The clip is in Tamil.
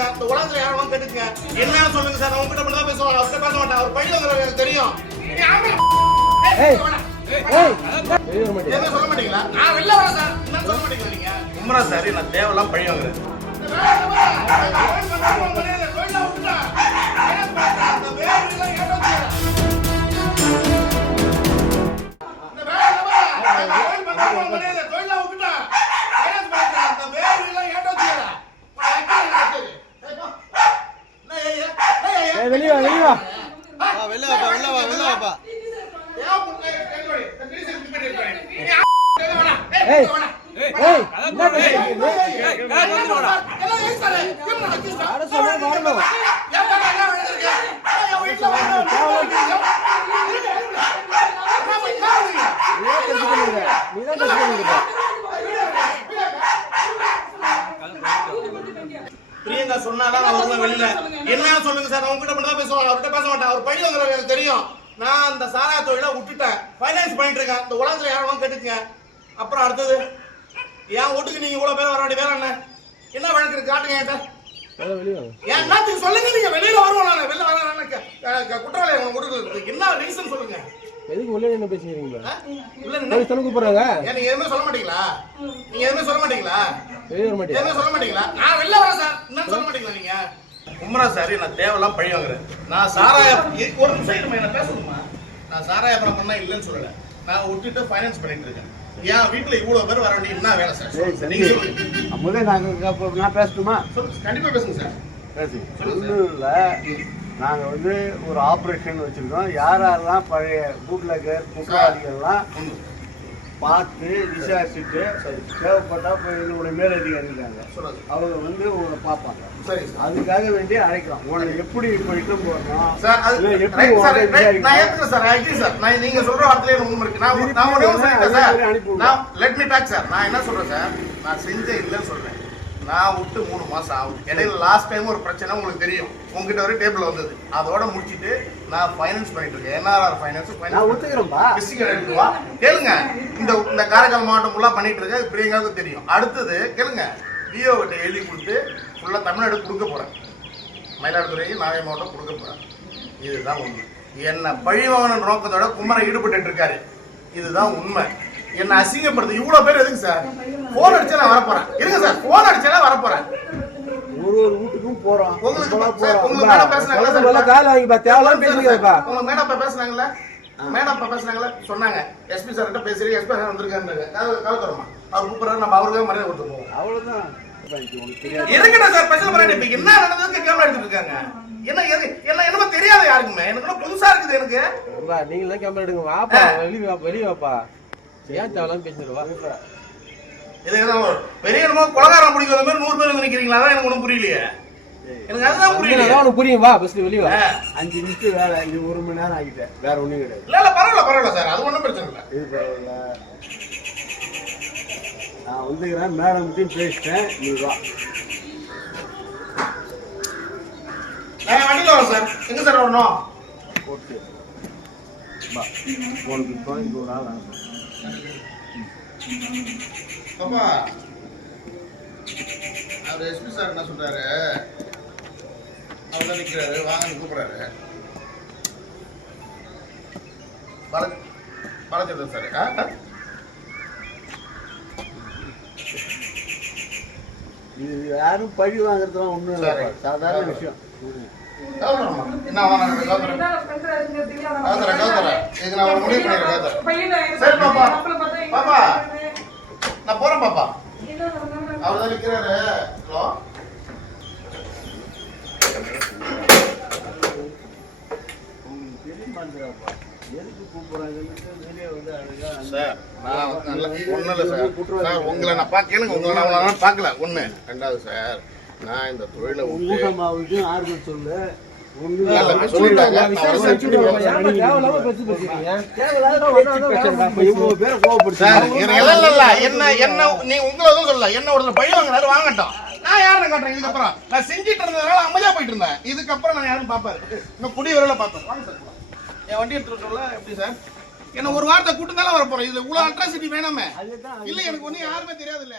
இருக்கேன். இந்த உலகத்துல யாரும் கேட்டுங்க. என்ன சொல்லுங்க சார், நான் உங்ககிட்ட மட்டும் தான் பேசுவேன். அவர்கிட்ட பேச மாட்டேன். அவர் பையில எனக்கு தெரியும். என்ன சொல்ல மாட்டீங்களா? நான் வெளில வரேன் சார். என்ன சொல்ல மாட்டீங்களா நீங்க? குமரா சார், நான் தேவையெல்லாம் பழி வாங்குறேன். வெளியே வா பிரியங்கா சொன்னாதான் நான் வருவேன் வெளியில. என்ன சொல்லுங்க சார், நான் உங்ககிட்ட மட்டும் தான் பேசுவேன். அவர்கிட்ட பேச மாட்டேன். அவர் பையில எனக்கு தெரியும். நான் அந்த சாரா தொழிலை விட்டுட்டேன். ஃபைனான்ஸ் பண்ணிட்டு இருக்கேன். இந்த உலகத்துல யாரும் கேட்டுங்க. அப்புறம் அடுத்தது என் வீட்டுக்கு நீங்க இவ்வளவு பேர் வர வேண்டிய வேற என்ன வழக்கு இருக்கு? காட்டுங்க என்கிட்ட. என்னத்துக்கு சொல்லுங்க. நீங்க வெளியில வருவோம். நான் வெளில வரேன். குற்றவாளி உங்க வீட்டுக்கு என்ன ரீசன் சொல்லுங்க. எதுக்கு உள்ள என்ன பேசுறீங்களா? உள்ள தனக்கு போறாங்க. நீங்க எதுவுமே சொல்ல மாட்டீங்களா? நீங்க எதுவுமே சொல்ல மாட்டீங்களா? எதுவுமே சொல்ல மாட்டீங்களா? நான் வெளில வரேன் சார். என்ன சொல்ல மாட்டீங்களா நீங்க? குமரா சார், நான் தேவையெல்லாம் பழி வாங்குறேன். நான் சாராய ஒரு நிமிஷம் என்ன பேசணுமா? நான் சாராயபுரம் பண்ணா இல்லைன்னு சொல்லல. நான் விட்டுட்டு ஃபைனான்ஸ் பண்ணிட்டு இருக்கேன். என் வீட்டுல இவ்வளவு பேர் வர வேண்டிய என்ன வேலை சார்? நீங்க சொல்லுங்க. முதல்ல நான் பேசட்டுமா? கண்டிப்பா பேசுங்க சார். பேசுங்க. நாங்கள் வந்து ஒரு ஆப்ரேஷன் வச்சுருக்கோம். யாரெல்லாம் பழைய பூட்லகர் குற்றவாளிகள்லாம் பார்த்து விசாரிச்சுட்டு தேவைப்பட்டா இப்போ என்னுடைய மேலதிகாரி இருக்காங்க, அவங்க வந்து உங்களை பார்ப்பாங்க. சரி, அதுக்காக வேண்டி அழைக்கலாம். உங்களை எப்படி இப்போ இட்டும் போடணும் சார், அது எப்படி நான் ஏத்துக்கிறேன் சார். ஐடி சார், நான் நீங்க சொல்ற வார்த்தையில உண்மை இருக்கு. நான் ஒரே ஒரு சொல்லிட்டேன் சார். நான் லெட் மீ டாக் சார். நான் என்ன சொல்றேன் சார், நான் செஞ்ச இல்லைன்னு சொல்றேன். நான் விட்டு 3 மாசம் ஆகும். இடையில லாஸ்ட் டைம் ஒரு பிரச்சனை உங்களுக்கு தெரியும். உங்ககிட்ட ஒரு டேபிள் வந்தது. அதோட முடிச்சுட்டு நான் ஃபைனான்ஸ் பண்ணிட்டு இருக்கேன். NRR finance. நான் ஒத்துக்கிறேன்பா. கேளுங்க. இந்த காரைக்கால் மாவட்டம் ஃபுல்லா பண்ணிட்டு இருக்க பிரியங்காவுக்கு தெரியும். அடுத்தது கேளுங்க, டிஓ கிட்ட எழுதி கொடுத்து ஃபுல்லா தமிழ்நாடு கொடுக்க போறேன். மயிலாடுதுறை நாகை மாவட்டம் கொடுக்க போறேன். இதுதான் உண்மை. என்ன பழி வாங்கணும் நோக்கத்தோட குமரன் ஈடுபட்டு இருக்காரு. இதுதான் உண்மை. என்ன அசிங்கப்படுது. இவ்வளவு பேர் எதுக்கு சார்? போன் அடிச்சா நான் வரப்போறேன். இருங்க சார், போன் அடிச்சா வரப்போறேன். ஒரு வீட்டுக்கும் போறோம். உங்களுக்கு மேடம் பேசுனாங்கல்ல சார், உள்ள கால் வாங்கி பா தேவலாம் பேசுறீங்கப்பா. உங்க மேடம் பேசுனாங்கல்ல, மேடம் பேசுனாங்கல்ல, சொன்னாங்க எஸ்பி சார் கிட்ட பேசுறீங்க, எஸ்பி சார் வந்திருக்காருங்க. கால் தரமா அவர் கூப்பிடுறாரு, நம்ம அவருக்காக மரியாதை கொடுத்துருவோம். அவ்வளவுதான். எதுக்குடா சார் ஸ்பெஷல் மரியாதை? என்ன நடந்ததுக்கு கேமரா எடுத்துட்டு இருக்காங்க? என்னமோ தெரியாது யாருக்குமே. எனக்கு புதுசா இருக்குது. எனக்கு நீங்க தான் கேமரா எடுங்க. வாப்பா வெளியே வாப்பா. ஏன் தேவலாம் பேசுறவா? இது பெரிய கொலகாரம் பிடிக்கிற மாதிரி 100 பேர் வந்து நிக்கிறீங்களா? அதான் எனக்கு ஒன்றும் புரியலையே. எனக்கு அதுதான் புரியல. உனக்கு புரியும். வா பஸ்ட் வெளியே வா. 5 நிமிஷம் வேலை. இது 1 மணி நேரம் ஆகிட்டேன். வேற ஒண்ணும் கிடையாது. இல்ல பரவாயில்ல சார், அது ஒன்றும் பிரச்சனை இல்லை. இது பரவாயில்ல. நான் வந்துக்கிறேன். மேடம்கிட்டையும் பேசிட்டேன். நீ வா. நான் வண்டியில் வரேன் சார். எங்க சார் வரணும்? ஓகே பா. உனக்கு இப்போ இங்கே ஒரு ஆள் அனுப்புறேன். பாப்பா, அவர் எஸ்பி சார் என்ன சொல்றாரு? அவர் தான் நிற்கிறாரு, வாங்கன்னு கூப்பிடுறாரு. பாலச்சந்திரன் சார். இது யாரும் பழி வாங்குறதுலாம் ஒன்றும் இல்லை. சாதாரண விஷயம். என்ன இது நான் ஒரு முடிவு பண்ணிடுறேன். சரி பாப்பா, பாப்பா நான் போறேன் பாப்பா. அவர் தான் நிற்கிறாரு. ஹலோ, எதுக்கு கூப்பிடுறாங்கன்னு வெளியே வந்து அழகா சார். நான் ஒன்றும் இல்லை சார். சார் உங்களை நான் கேளுங்க. உங்களை நான் பார்க்கல. 1 2வது சார், நான் இந்த தொழிலை ஊட்டமாவுக்கும் ஆறுதல் சொல்லு. வாங்கட்டும். நான் யாரும் காட்டுறேன். இதுக்கப்புறம் நான் செஞ்சிட்டு இருந்ததுனால அமைதியா போயிட்டு இருந்தேன். இதுக்கப்புறம் நான் யாரும் பாப்பாரு. இன்னும் குடி வரல பார்த்தேன். என் வண்டி எடுத்துட்டு சொல்ல எப்படி சார்? என்ன ஒரு வார்த்தை கூட்டு தானே வர போறேன். இதுல இவ்வளவு அட்ராசிட்டி வேணாமே. இல்ல எனக்கு ஒன்னும் யாருமே தெரியாது இல்ல.